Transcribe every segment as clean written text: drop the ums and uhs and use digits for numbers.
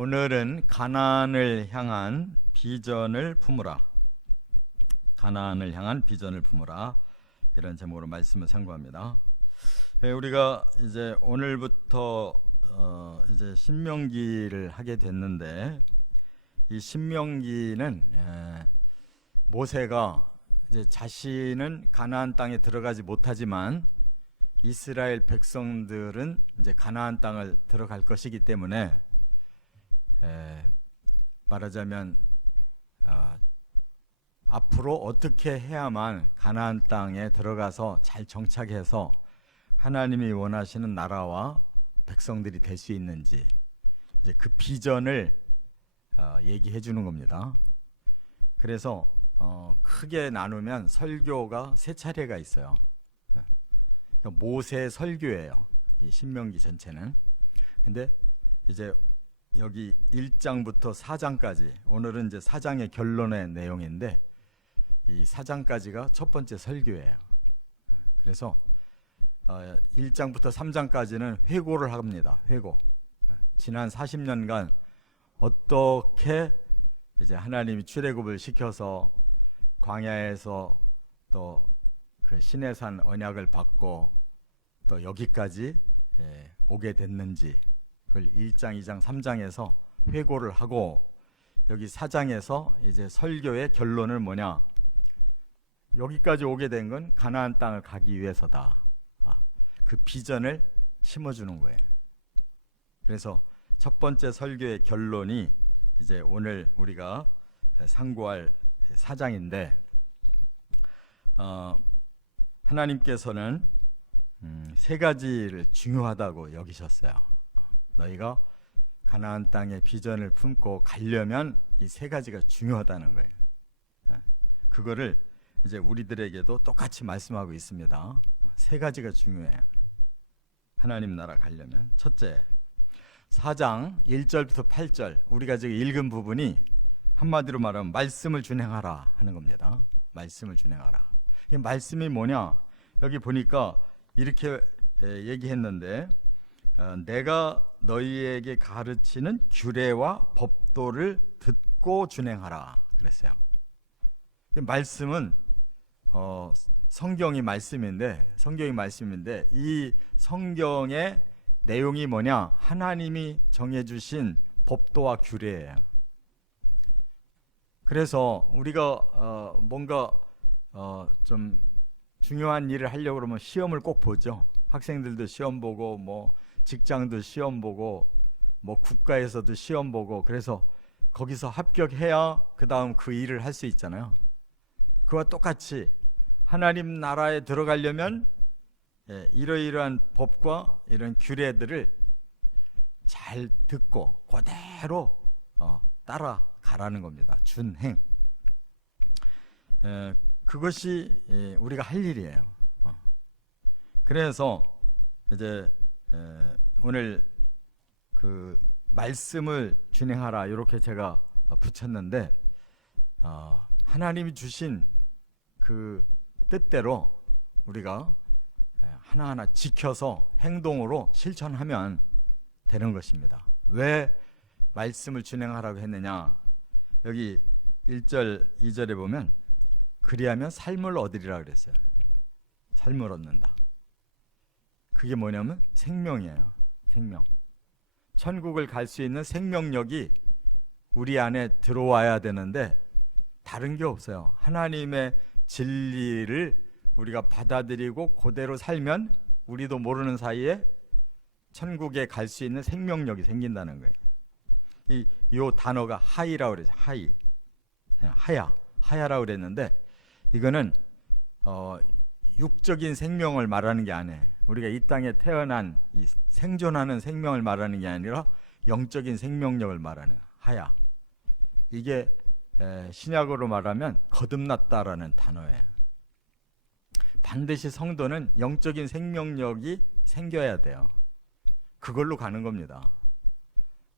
오늘은 가나안을 향한 비전을 품으라. 가나안을 향한 비전을 품으라. 이런 제목으로 말씀을 상고합니다. 우리가 이제 오늘부터 이제 신명기를 하게 됐는데, 이 신명기는 모세가 이제 자신은 가나안 땅에 들어가지 못하지만 이스라엘 백성들은 이제 가나안 땅을 들어갈 것이기 때문에 말하자면 앞으로 어떻게 해야만 가나안 땅에 들어가서 잘 정착해서 하나님이 원하시는 나라와 백성들이 될 수 있는지, 이제 그 비전을 얘기해 주는 겁니다. 그래서 크게 나누면 설교가 세 차례가 있어요. 모세 설교예요, 이 신명기 전체는. 근데 이제 여기 1장부터 4장까지, 오늘은 이제 4장의 결론의 내용인데, 이 4장까지가 첫 번째 설교예요. 그래서 1장부터 3장까지는 회고를 합니다. 회고. 지난 40년간 어떻게 이제 하나님이 출애굽을 시켜서 광야에서 또 그 시내산 언약을 받고 또 여기까지 오게 됐는지, 그걸 1장, 2장, 3장에서 회고를 하고, 여기 4장에서 이제 설교의 결론은 뭐냐? 여기까지 오게 된 건 가나안 땅을 가기 위해서다. 그 비전을 심어주는 거예요. 그래서 첫 번째 설교의 결론이 이제 오늘 우리가 상고할 4장인데, 하나님께서는 세 가지를 중요하다고 여기셨어요. 너희가 가나안 땅의 비전을 품고 가려면 이 세 가지가 중요하다는 거예요. 그거를 이제 우리들에게도 똑같이 말씀하고 있습니다. 세 가지가 중요해요, 하나님 나라 가려면. 첫째, 4장 1절부터 8절 우리가 지금 읽은 부분이 한마디로 말하면 말씀을 준행하라 하는 겁니다. 말씀을 준행하라. 이 말씀이 뭐냐? 여기 보니까 이렇게 얘기했는데, 내가 너희에게 가르치는 규례와 법도를 듣고 준행하라 그랬어요. 말씀은 성경이 말씀인데 이 성경의 내용이 뭐냐? 하나님이 정해주신 법도와 규례예요. 그래서 우리가 뭔가 좀 중요한 일을 하려고 그러면 시험을 꼭 보죠. 학생들도 시험 보고, 뭐 직장도 시험 보고, 뭐 국가에서도 시험 보고, 그래서 거기서 합격해야 그 다음 그 일을 할 수 있잖아요. 그와 똑같이 하나님 나라에 들어가려면 이러이러한 법과 이런 규례들을 잘 듣고 그대로 따라가라는 겁니다. 준행. 그것이 우리가 할 일이에요. 그래서 이제 오늘 그 말씀을 준행하라 이렇게 제가 붙였는데, 하나님이 주신 그 뜻대로 우리가 하나하나 지켜서 행동으로 실천하면 되는 것입니다. 왜 말씀을 준행하라고 했느냐? 여기 1절, 2절에 보면 그리하면 삶을 얻으리라 그랬어요. 삶을 얻는다. 그게 뭐냐면 생명이에요. 생명. 천국을 갈 수 있는 생명력이 우리 안에 들어와야 되는데 다른 게 없어요. 하나님의 진리를 우리가 받아들이고 그대로 살면 우리도 모르는 사이에 천국에 갈 수 있는 생명력이 생긴다는 거예요. 이 단어가 하이라고 그러죠. 하이. 하야라고 그랬는데, 이거는 육적인 생명을 말하는 게 아니에요. 우리가 이 땅에 태어난 이 생존하는 생명을 말하는 게 아니라 영적인 생명력을 말하는 거예요. 하야. 이게 신약어로 말하면 거듭났다라는 단어예요. 반드시 성도는 영적인 생명력이 생겨야 돼요. 그걸로 가는 겁니다.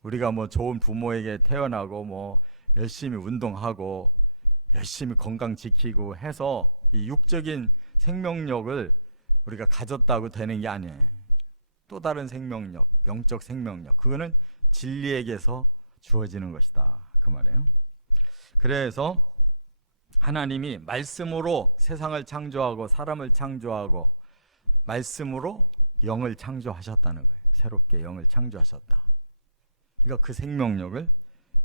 우리가 뭐 좋은 부모에게 태어나고 뭐 열심히 운동하고 열심히 건강 지키고 해서 이 육적인 생명력을 우리가 가졌다고 되는 게 아니에요. 또 다른 생명력, 영적 생명력, 그거는 진리에게서 주어지는 것이다 그 말이에요. 그래서 하나님이 말씀으로 세상을 창조하고 사람을 창조하고 말씀으로 영을 창조하셨다는 거예요. 새롭게 영을 창조하셨다. 그러니까 그 생명력을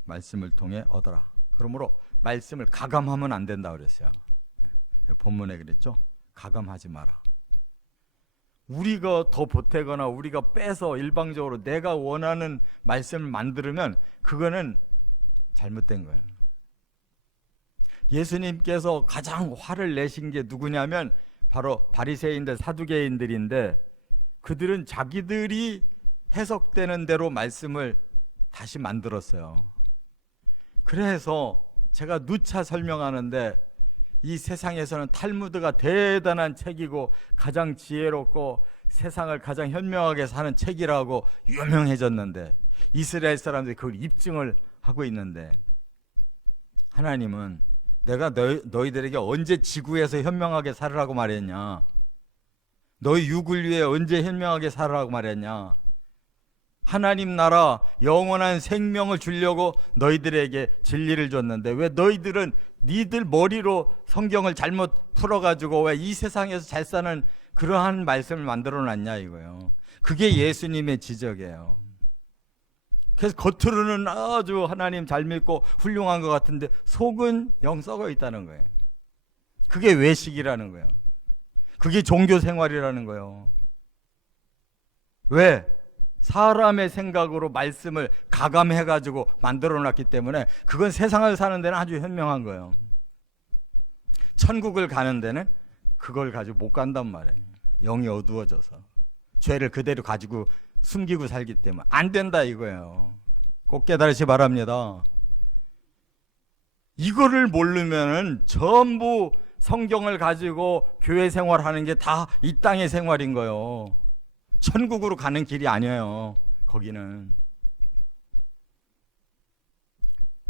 말씀을 통해 얻어라. 그러므로 말씀을 가감하면 안 된다 그랬어요. 본문에 그랬죠. 가감하지 마라. 우리가 더 보태거나 우리가 빼서 일방적으로 내가 원하는 말씀을 만들면 그거는 잘못된 거예요. 예수님께서 가장 화를 내신 게 누구냐면 바로 바리새인들, 사두개인들인데 그들은 자기들이 해석되는 대로 말씀을 다시 만들었어요. 그래서 제가 누차 설명하는데 이 세상에서는 탈무드가 대단한 책이고 가장 지혜롭고 세상을 가장 현명하게 사는 책이라고 유명해졌는데 이스라엘 사람들이 그걸 입증을 하고 있는데 하나님은 내가 너희들에게 언제 지구에서 현명하게 살으라고 말했냐? 너희 육을 위해 언제 현명하게 살으라고 말했냐? 하나님 나라 영원한 생명을 주려고 너희들에게 진리를 줬는데 왜 너희들은 니들 머리로 성경을 잘못 풀어가지고 왜 이 세상에서 잘 사는 그러한 말씀을 만들어놨냐 이거예요. 그게 예수님의 지적이에요. 그래서 겉으로는 아주 하나님 잘 믿고 훌륭한 것 같은데 속은 영 썩어 있다는 거예요. 그게 외식이라는 거예요. 그게 종교 생활이라는 거예요. 왜? 사람의 생각으로 말씀을 가감해가지고 만들어놨기 때문에 그건 세상을 사는 데는 아주 현명한 거예요. 천국을 가는 데는 그걸 가지고 못 간단 말이에요. 영이 어두워져서 죄를 그대로 가지고 숨기고 살기 때문에 안 된다 이거예요. 꼭 깨달으시 바랍니다. 이거를 모르면은 전부 성경을 가지고 교회 생활하는 게 다 이 땅의 생활인 거예요. 천국으로 가는 길이 아니에요. 거기는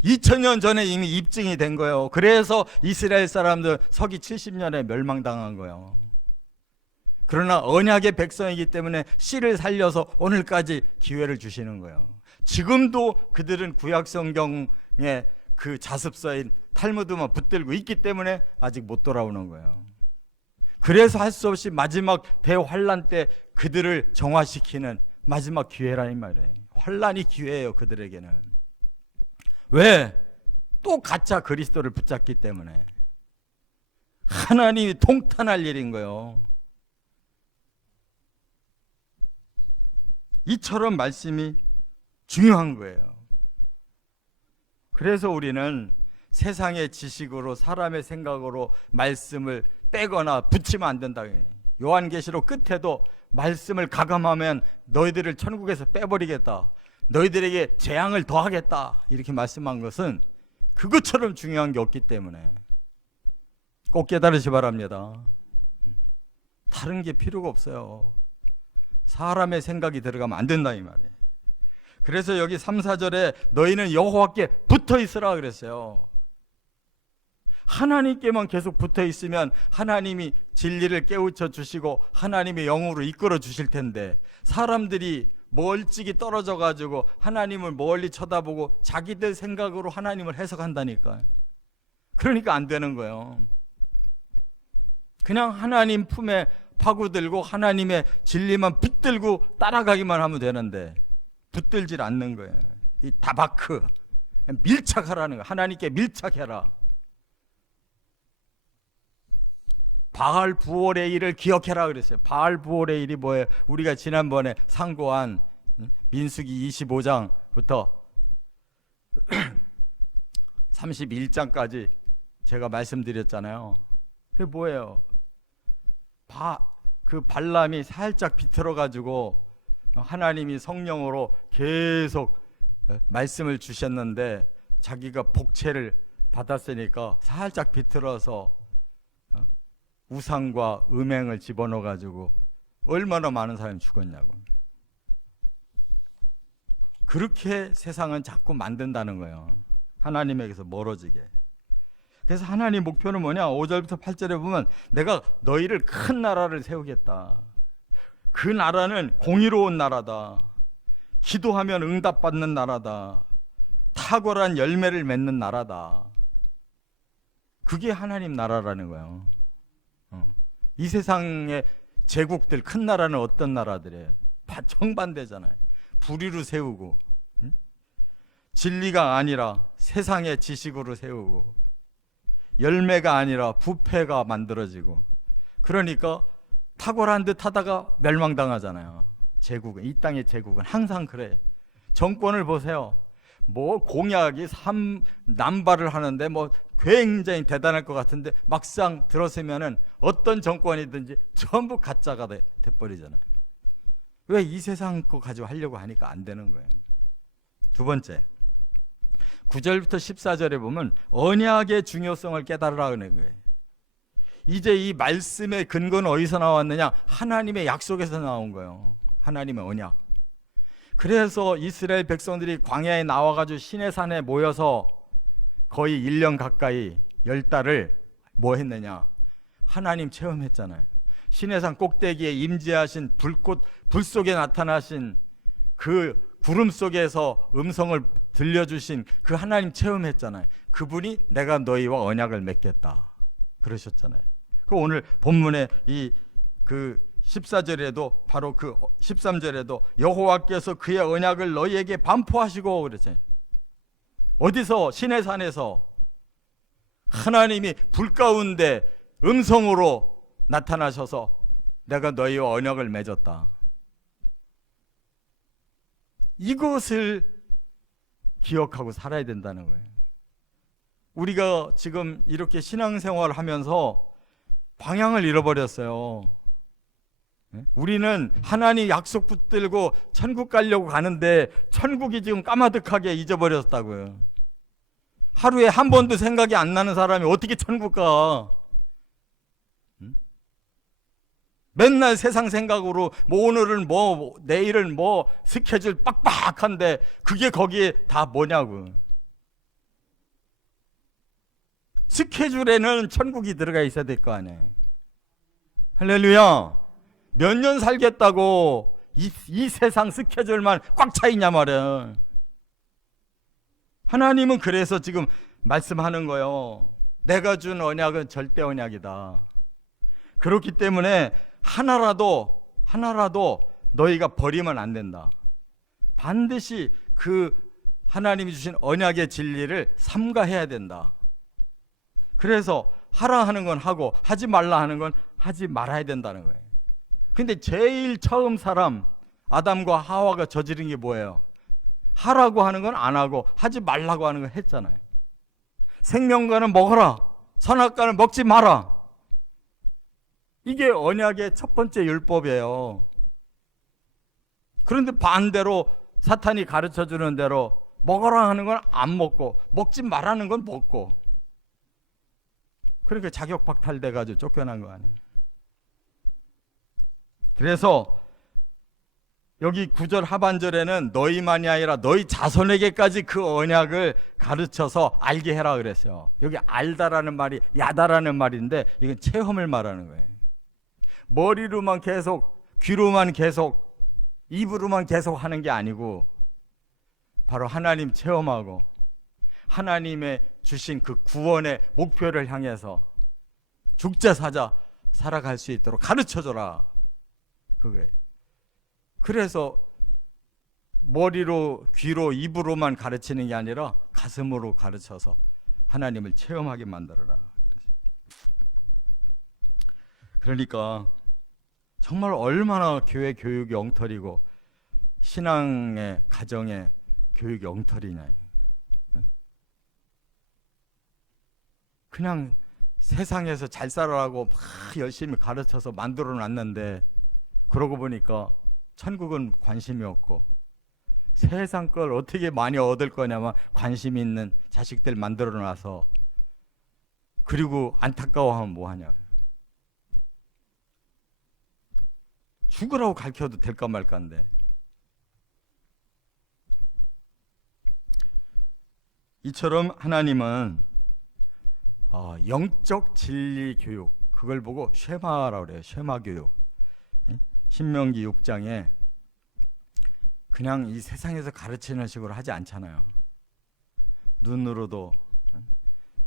2000년 전에 이미 입증이 된 거예요. 그래서 이스라엘 사람들 서기 70년에 멸망당한 거예요. 그러나 언약의 백성이기 때문에 씨를 살려서 오늘까지 기회를 주시는 거예요. 지금도 그들은 구약 성경의 그 자습서인 탈무드만 붙들고 있기 때문에 아직 못 돌아오는 거예요. 그래서 할 수 없이 마지막 대환란 때 그들을 정화시키는 마지막 기회라는 말이에요. 환란이 기회예요 그들에게는. 왜? 또 가짜 그리스도를 붙잡기 때문에. 하나님이 통탄할 일인 거예요. 이처럼 말씀이 중요한 거예요. 그래서 우리는 세상의 지식으로 사람의 생각으로 말씀을 빼거나 붙이면 안 된다. 요한계시록 끝에도 말씀을 가감하면 너희들을 천국에서 빼버리겠다. 너희들에게 재앙을 더하겠다. 이렇게 말씀한 것은 그것처럼 중요한 게 없기 때문에 꼭 깨달으시 바랍니다. 다른 게 필요가 없어요. 사람의 생각이 들어가면 안 된다 이 말이에요. 그래서 여기 3, 4절에 너희는 여호와께 붙어 있으라 그랬어요. 하나님께만 계속 붙어 있으면 하나님이 진리를 깨우쳐 주시고 하나님의 영으로 이끌어 주실 텐데 사람들이 멀찍이 떨어져 가지고 하나님을 멀리 쳐다보고 자기들 생각으로 하나님을 해석한다니까요. 그러니까 안 되는 거예요. 그냥 하나님 품에 파고들고 하나님의 진리만 붙들고 따라가기만 하면 되는데 붙들질 않는 거예요. 이 다바크 밀착하라는 거예요. 하나님께 밀착해라. 바알 부올의 일을 기억해라 그랬어요. 바알 부올의 일이 뭐예요? 우리가 지난번에 상고한 민수기 25장부터 31장까지 제가 말씀드렸잖아요. 그게 뭐예요? 그 발람이 살짝 비틀어 가지고 하나님이 성령으로 계속 말씀을 주셨는데 자기가 복채를 받았으니까 살짝 비틀어서 우상과 음행을 집어넣어 가지고 얼마나 많은 사람이 죽었냐고. 그렇게 세상은 자꾸 만든다는 거예요. 하나님에게서 멀어지게. 그래서 하나님 목표는 뭐냐? 5절부터 8절에 보면 내가 너희를 큰 나라를 세우겠다. 그 나라는 공의로운 나라다. 기도하면 응답받는 나라다. 탁월한 열매를 맺는 나라다. 그게 하나님 나라라는 거예요. 이 세상의 제국들, 큰 나라는 어떤 나라들이에요? 정반대잖아요. 불의로 세우고, 진리가 아니라 세상의 지식으로 세우고, 열매가 아니라 부패가 만들어지고, 그러니까 탁월한 듯 하다가 멸망당하잖아요. 제국은, 이 땅의 제국은 항상 그래. 정권을 보세요. 뭐 공약이 남발을 하는데 뭐 굉장히 대단할 것 같은데 막상 들어서면은 어떤 정권이든지 전부 가짜가 돼버리잖아요. 왜? 이 세상 거 가지고 하려고 하니까 안 되는 거예요. 두 번째, 9절부터 14절에 보면 언약의 중요성을 깨달으라는 거예요. 이제 이 말씀의 근거는 어디서 나왔느냐? 하나님의 약속에서 나온 거예요. 하나님의 언약. 그래서 이스라엘 백성들이 광야에 나와가지고 시내산에 모여서 거의 1년 가까이 10달을 뭐 했느냐? 하나님 체험했잖아요. 시내산 꼭대기에 임재하신 불 속에 나타나신 그 구름 속에서 음성을 들려주신 그 하나님 체험했잖아요. 그분이 내가 너희와 언약을 맺겠다 그러셨잖아요. 그 오늘 본문에 그 14절에도 바로 그 13절에도 여호와께서 그의 언약을 너희에게 반포하시고 그랬잖아요. 어디서? 시내산에서 하나님이 불 가운데 음성으로 나타나셔서 내가 너희와 언약을 맺었다. 이것을 기억하고 살아야 된다는 거예요. 우리가 지금 이렇게 신앙생활을 하면서 방향을 잃어버렸어요. 우리는 하나님 약속 붙들고 천국 가려고 가는데 천국이 지금 까마득하게 잊어버렸다고요. 하루에 한 번도 생각이 안 나는 사람이 어떻게 천국 가? 맨날 세상 생각으로 뭐 오늘은 뭐 내일은 뭐 스케줄 빡빡한데 그게 거기에 다 뭐냐고. 스케줄에는 천국이 들어가 있어야 될 거 아니에요. 할렐루야. 몇 년 살겠다고 이 세상 스케줄만 꽉 차 있냐 말이야. 하나님은 그래서 지금 말씀하는 거예요. 내가 준 언약은 절대 언약이다. 그렇기 때문에 하나라도 너희가 버리면 안 된다. 반드시 그 하나님이 주신 언약의 진리를 삼가해야 된다. 그래서 하라 하는 건 하고 하지 말라 하는 건 하지 말아야 된다는 거예요. 근데 제일 처음 사람 아담과 하와가 저지른 게 뭐예요? 하라고 하는 건 안 하고 하지 말라고 하는 건 했잖아요. 생명과는 먹어라, 선악과는 먹지 마라. 이게 언약의 첫 번째 율법이에요. 그런데 반대로 사탄이 가르쳐주는 대로 먹어라 하는 건 안 먹고 먹지 말라는 건 먹고, 그러니까 자격박탈돼가지고 쫓겨난 거 아니에요. 그래서 여기 9절 하반절에는 너희만이 아니라 너희 자손에게까지 그 언약을 가르쳐서 알게 해라 그랬어요. 여기 알다라는 말이 야다라는 말인데 이건 체험을 말하는 거예요. 머리로만 계속, 귀로만 계속, 입으로만 계속 하는 게 아니고 바로 하나님 체험하고 하나님의 주신 그 구원의 목표를 향해서 죽자 사자 살아갈 수 있도록 가르쳐줘라. 그거예요. 그래서 머리로, 귀로, 입으로만 가르치는 게 아니라 가슴으로 가르쳐서 하나님을 체험하게 만들어라. 그러니까 정말 얼마나 교회 교육이 엉터리고 신앙의 가정의 교육이 엉터리냐. 그냥 세상에서 잘 살아라고 막 열심히 가르쳐서 만들어 놨는데 그러고 보니까 천국은 관심이 없고 세상 걸 어떻게 많이 얻을 거냐만 관심 있는 자식들 만들어 놔서, 그리고 안타까워하면 뭐하냐. 죽으라고 가르쳐도 될까 말까인데. 이처럼 하나님은 영적 진리 교육, 그걸 보고 쉐마라고 그래요. 쉐마 교육. 신명기 6장에 그냥 이 세상에서 가르치는 식으로 하지 않잖아요. 눈으로도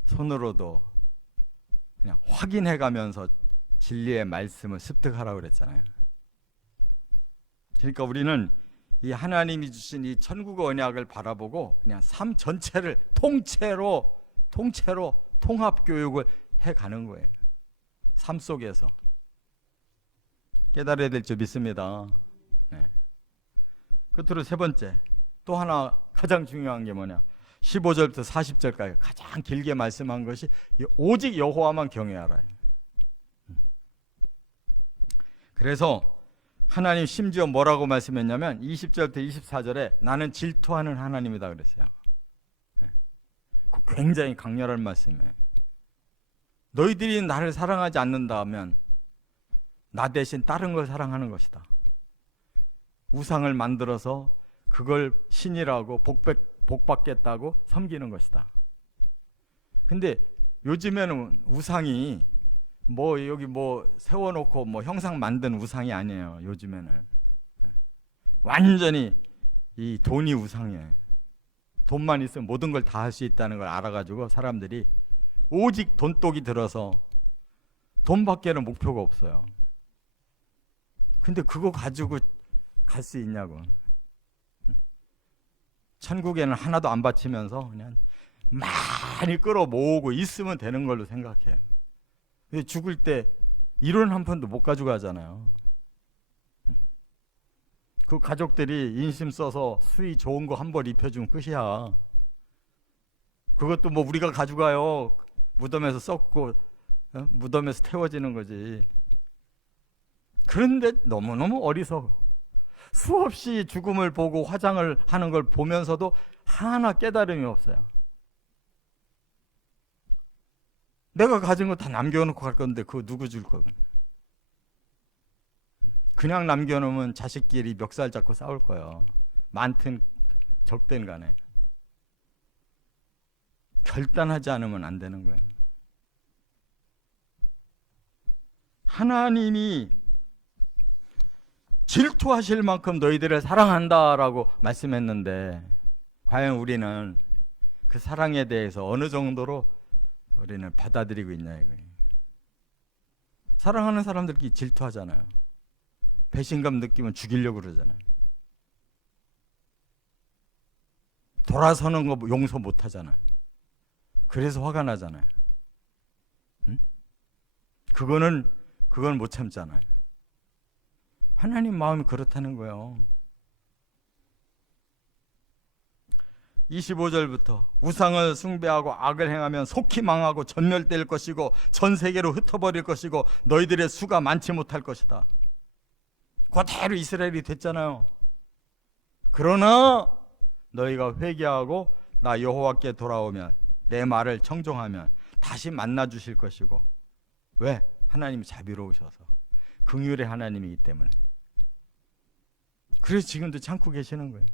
손으로도 그냥 확인해 가면서 진리의 말씀을 습득하라고 그랬잖아요. 그러니까 우리는 이 하나님이 주신 이 천국의 언약을 바라보고 그냥 삶 전체를 통째로 통합 교육을 해 가는 거예요. 삶 속에서 깨달아야 될 줄 믿습니다. 네. 끝으로 세 번째, 또 하나 가장 중요한 게 뭐냐? 15절부터 40절까지 가장 길게 말씀한 것이 오직 여호와만 경외하라. 그래서 하나님 심지어 뭐라고 말씀했냐면 20절부터 24절에 나는 질투하는 하나님이다 그랬어요. 굉장히 강렬한 말씀이에요. 너희들이 나를 사랑하지 않는다면 나 대신 다른 걸 사랑하는 것이다. 우상을 만들어서 그걸 신이라고 복받겠다고 섬기는 것이다. 근데 요즘에는 우상이 여기 세워놓고 형상 만든 우상이 아니에요. 요즘에는 완전히 이 돈이 우상이에요. 돈만 있으면 모든 걸 다 할 수 있다는 걸 알아가지고 사람들이 오직 돈독이 들어서 돈밖에는 목표가 없어요. 근데 그거 가지고 갈 수 있냐고. 천국에는 하나도 안 바치면서 그냥 많이 끌어모으고 있으면 되는 걸로 생각해요. 근데 죽을 때 1원 한 푼도 못 가지고 가잖아요. 그 가족들이 인심 써서 수의 좋은 거 한 벌 입혀주면 끝이야. 그것도 우리가 가져가요. 무덤에서 썩고 무덤에서 태워지는 거지. 그런데 너무너무 어리석어. 수없이 죽음을 보고 화장을 하는 걸 보면서도 하나 깨달음이 없어요. 내가 가진 거 다 남겨놓고 갈 건데 그거 누구 줄 거고. 그냥 남겨놓으면 자식끼리 멱살 잡고 싸울 거예요. 많든 적든 간에. 결단하지 않으면 안 되는 거예요. 하나님이 질투하실 만큼 너희들을 사랑한다라고 말씀했는데 과연 우리는 그 사랑에 대해서 어느 정도로 우리는 받아들이고 있냐 이거예요. 사랑하는 사람들끼리 질투하잖아요. 배신감 느끼면 죽이려고 그러잖아요. 돌아서는 거 용서 못 하잖아요. 그래서 화가 나잖아요. 응? 그건 못 참잖아요. 하나님 마음이 그렇다는 거예요. 25절부터 우상을 숭배하고 악을 행하면 속히 망하고 전멸될 것이고 전 세계로 흩어버릴 것이고 너희들의 수가 많지 못할 것이다. 그대로 이스라엘이 됐잖아요. 그러나 너희가 회개하고 나 여호와께 돌아오면 내 말을 청종하면 다시 만나 주실 것이고. 왜? 하나님이 자비로우셔서 긍휼의 하나님이기 때문에. 그래서 지금도 참고 계시는 거예요.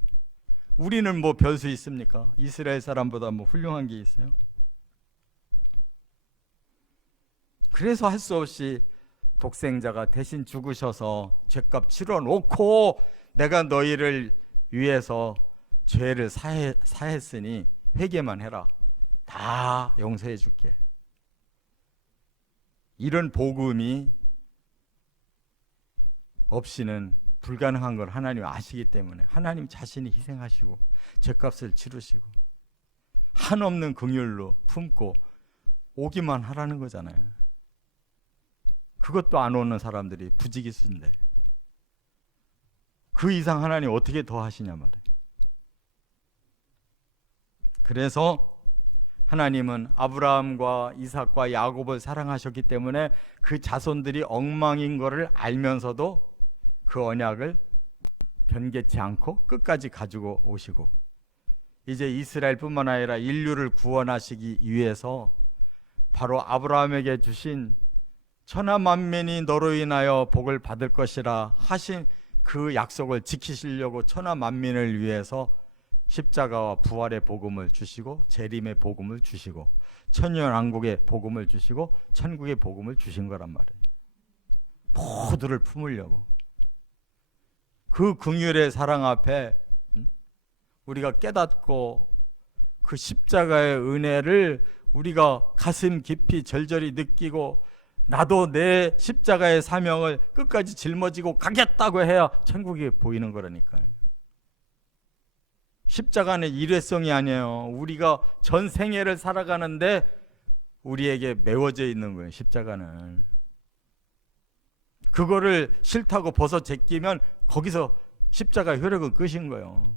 우리는 별 수 있습니까? 이스라엘 사람보다 훌륭한 게 있어요? 그래서 할 수 없이 독생자가 대신 죽으셔서 죄값 치러 놓고 내가 너희를 위해서 죄를 사했으니 회개만 해라. 다 용서해 줄게. 이런 복음이 없이는 불가능한 걸 하나님이 아시기 때문에 하나님 자신이 희생하시고 죄값을 치르시고 한없는 긍휼로 품고 오기만 하라는 거잖아요. 그것도 안 오는 사람들이 부지기수인데 그 이상 하나님 어떻게 더 하시냐 말이에요. 그래서 하나님은 아브라함과 이삭과 야곱을 사랑하셨기 때문에 그 자손들이 엉망인 것을 알면서도 그 언약을 변개치 않고 끝까지 가지고 오시고 이제 이스라엘뿐만 아니라 인류를 구원하시기 위해서 바로 아브라함에게 주신 천하 만민이 너로 인하여 복을 받을 것이라 하신 그 약속을 지키시려고 천하 만민을 위해서 십자가와 부활의 복음을 주시고 재림의 복음을 주시고 천년왕국의 복음을 주시고 천국의 복음을 주신 거란 말이에요. 모두를 품으려고. 그 긍휼의 사랑 앞에 우리가 깨닫고 그 십자가의 은혜를 우리가 가슴 깊이 절절히 느끼고 나도 내 십자가의 사명을 끝까지 짊어지고 가겠다고 해야 천국이 보이는 거라니까요. 십자가는 일회성이 아니에요. 우리가 전 생애를 살아가는데 우리에게 메워져 있는 거예요. 십자가는. 그거를 싫다고 벗어 제끼면 거기서 십자가 효력은 끝인 거예요.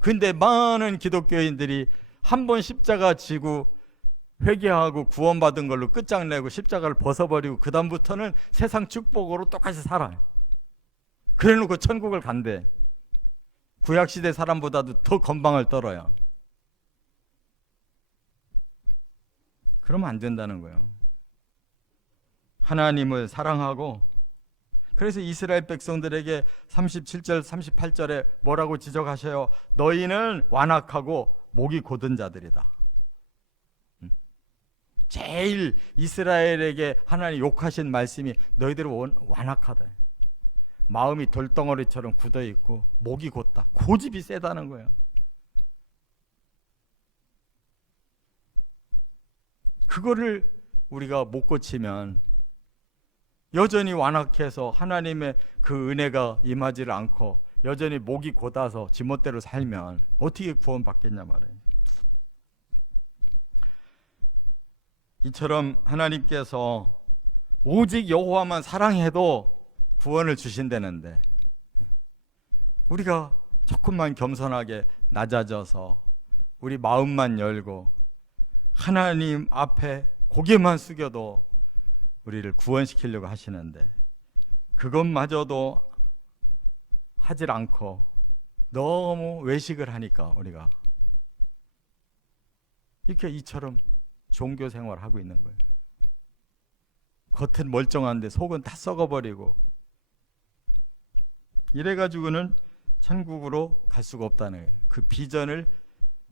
근데 많은 기독교인들이 한 번 십자가 지고 회개하고 구원받은 걸로 끝장내고 십자가를 벗어버리고 그 다음부터는 세상 축복으로 똑같이 살아요. 그래놓고 천국을 간대. 구약시대 사람보다도 더 건방을 떨어요. 그러면 안 된다는 거예요. 하나님을 사랑하고, 그래서 이스라엘 백성들에게 37절 38절에 뭐라고 지적하셔요? 너희는 완악하고 목이 곧은 자들이다. 제일 이스라엘에게 하나님 욕하신 말씀이 너희들은 완악하다. 마음이 돌덩어리처럼 굳어있고 목이 곧다. 고집이 세다는 거예요. 그거를 우리가 못 고치면 여전히 완악해서 하나님의 그 은혜가 임하지를 않고 여전히 목이 곧아서 지멋대로 살면 어떻게 구원받겠냐 말이에요. 이처럼 하나님께서 오직 여호와만 사랑해도 구원을 주신다는데 우리가 조금만 겸손하게 낮아져서 우리 마음만 열고 하나님 앞에 고개만 숙여도 우리를 구원시키려고 하시는데 그것마저도 하질 않고 너무 외식을 하니까 우리가 이렇게 이처럼 종교 생활을 하고 있는 거예요. 겉은 멀쩡한데 속은 다 썩어버리고 이래가지고는 천국으로 갈 수가 없다는 거예요. 그 비전을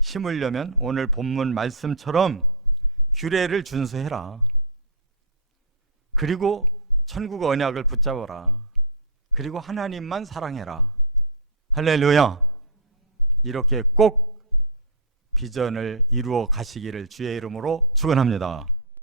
심으려면 오늘 본문 말씀처럼 규례를 준수해라. 그리고 천국 언약을 붙잡아라. 그리고 하나님만 사랑해라. 할렐루야. 이렇게 꼭 비전을 이루어 가시기를 주의 이름으로 축원합니다.